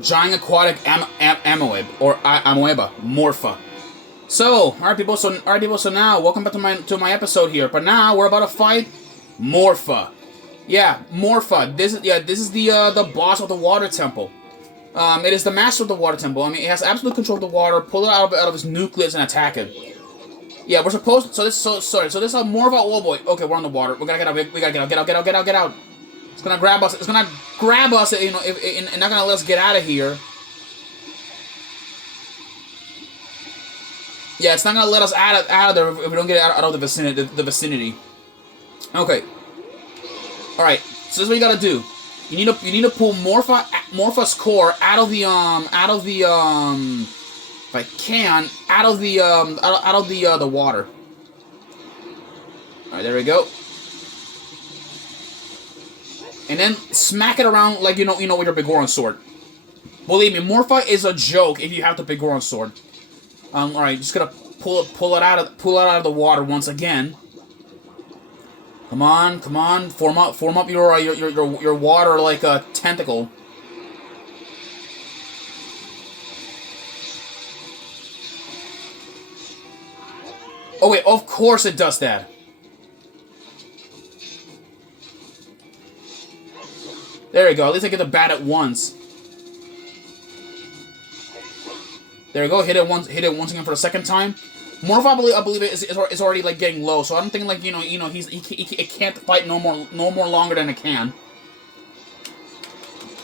giant aquatic amoeba or amoeba morpha. So, alright people, so now welcome back to my episode here. But now we're about to fight Morpha. Yeah, Morpha. This is the boss of the water temple. It is the master of the water temple. I mean, it has absolute control of the water. Pull it out of its nucleus and attack it. Yeah, we're supposed. So this is a Morpha. Oh boy. Okay, we're on the water. We gotta get out. We gotta get out. It's gonna grab us. It's gonna grab us. You know, and not gonna let us get out of here. Yeah, it's not gonna let us out of there if we don't get out of the vicinity. Okay. All right. So this is what you gotta do. You need to pull Morpha's core out of the if I can out of the water. All right, there we go. And then smack it around like you know with your Bigoron sword. Believe me, Morpha is a joke if you have the Bigoron sword. All right, just gonna pull it out of the water once again. Come on, form up your water like a tentacle. Oh wait, of course it does that. There you go. At least I get the bat at once. There you go. Hit it once again for the second time. Morph, I believe it is already like getting low, so I don't think like you know it can't fight no more longer than it can.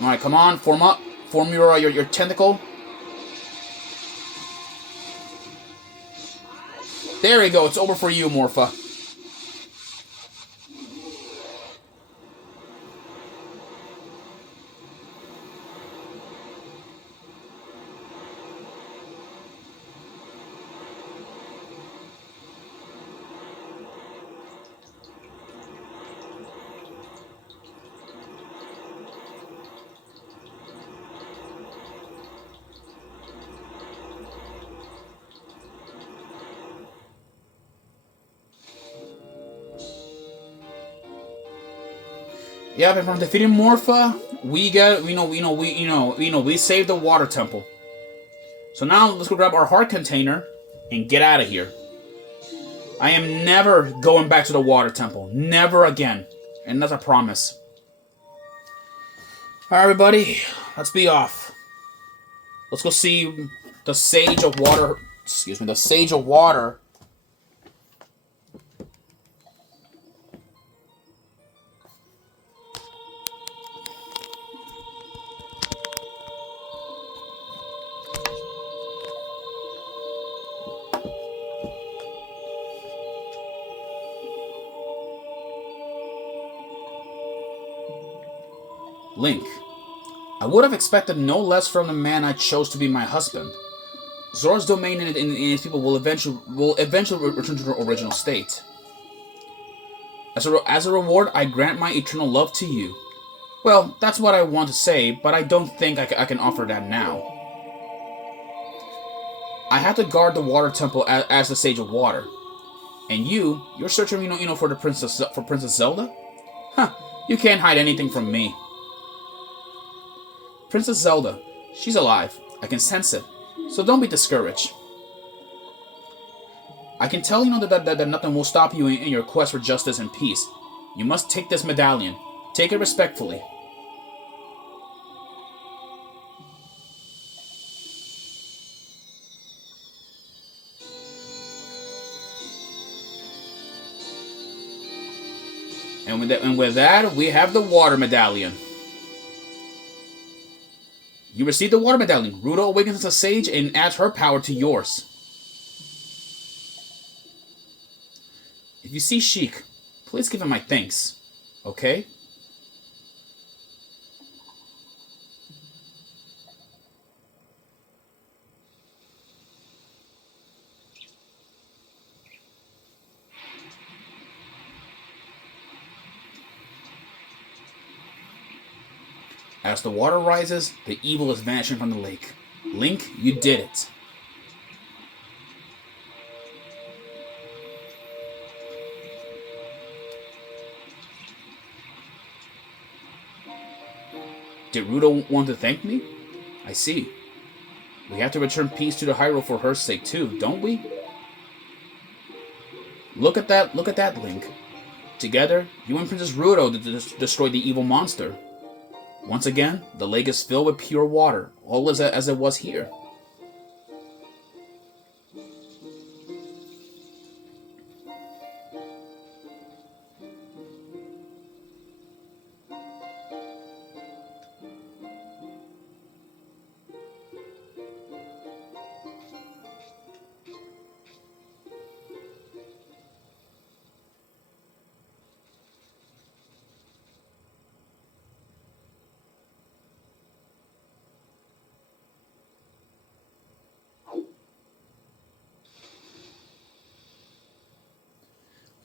All right, come on, form up, form your tentacle. There you go. It's over for you, Morpha. Yeah, but from defeating Morpha, we saved the water temple. So now let's go grab our heart container and get out of here. I am never going back to the water temple. Never again. And that's a promise. Alright, everybody. Let's be off. Let's go see the Sage of Water. Excuse me, the Sage of Water. Link. I would have expected no less from the man I chose to be my husband. Zora's domain and its people will eventually return to their original state. As a reward, I grant my eternal love to you. Well, that's what I want to say, but I don't think I can offer that now. I have to guard the water temple as the Sage of Water. And you're searching, for the Princess Zelda? Huh, you can't hide anything from me. Princess Zelda, she's alive. I can sense it. So don't be discouraged. I can tell that nothing will stop you in your quest for justice and peace. You must take this medallion. Take it respectfully. And with that, we have the water medallion. You receive the water medallion. Ruto awakens as a sage and adds her power to yours. If you see Sheik, please give him my thanks. Okay? As the water rises, the evil is vanishing from the lake. Link, you did it. Did Ruto want to thank me? I see. We have to return peace to the Hyrule for her sake too, don't we? Look at that, Link. Together, you and Princess Ruto destroyed the evil monster. Once again, the lake is filled with pure water, all as it was here.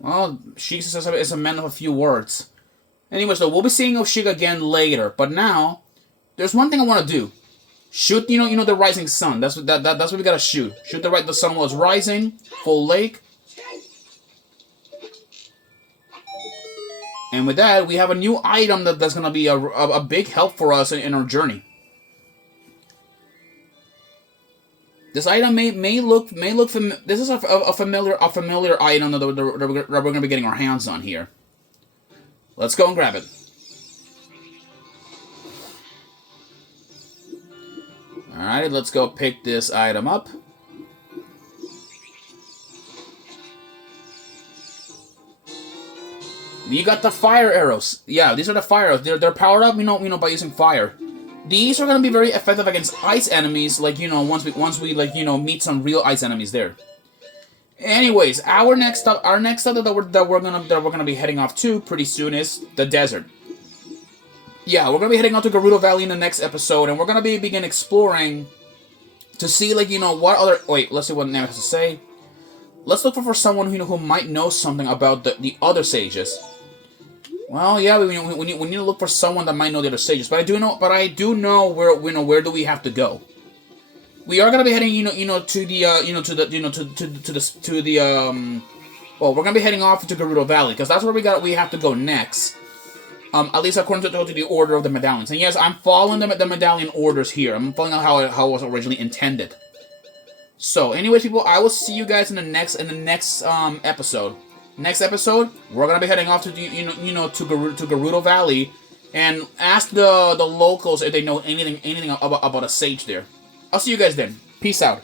Well, Sheikah is a man of a few words. Anyways, though, we'll be seeing Sheikah again later. But now, there's one thing I want to do. Shoot, you know, the rising sun. That's what we gotta shoot. Shoot the sun while it's rising. Full lake. And with that, we have a new item that's gonna be a big help for us in our journey. This item may look this is a familiar item that we're gonna be getting our hands on here. Let's go and grab it. Alright, let's go pick this item up. You got the fire arrows. Yeah, these are the fire arrows. They're powered up, you know, by using fire. These are gonna be very effective against ice enemies, like, you know, once we like, you know, meet some real ice enemies there. Anyways, our next stop that we're gonna be heading off to pretty soon is the desert. Yeah, we're gonna be heading out to Gerudo Valley in the next episode, and we're gonna begin exploring to see, like, you know, what other. Wait, let's see what Namek has to say. Let's look for someone who might know something about the other sages. Well, yeah, we need to look for someone that might know the other sages. But I do know where do we have to go. We are gonna be heading, well, we're gonna be heading off to Gerudo Valley because that's where we have to go next. At least according to the order of the medallions. And yes, I'm following the medallion orders here. I'm following out how it was originally intended. So, anyways, people, I will see you guys in the next episode. Next episode, we're gonna be heading off to to Gerudo Valley, and ask the locals if they know anything about a sage there. I'll see you guys then. Peace out.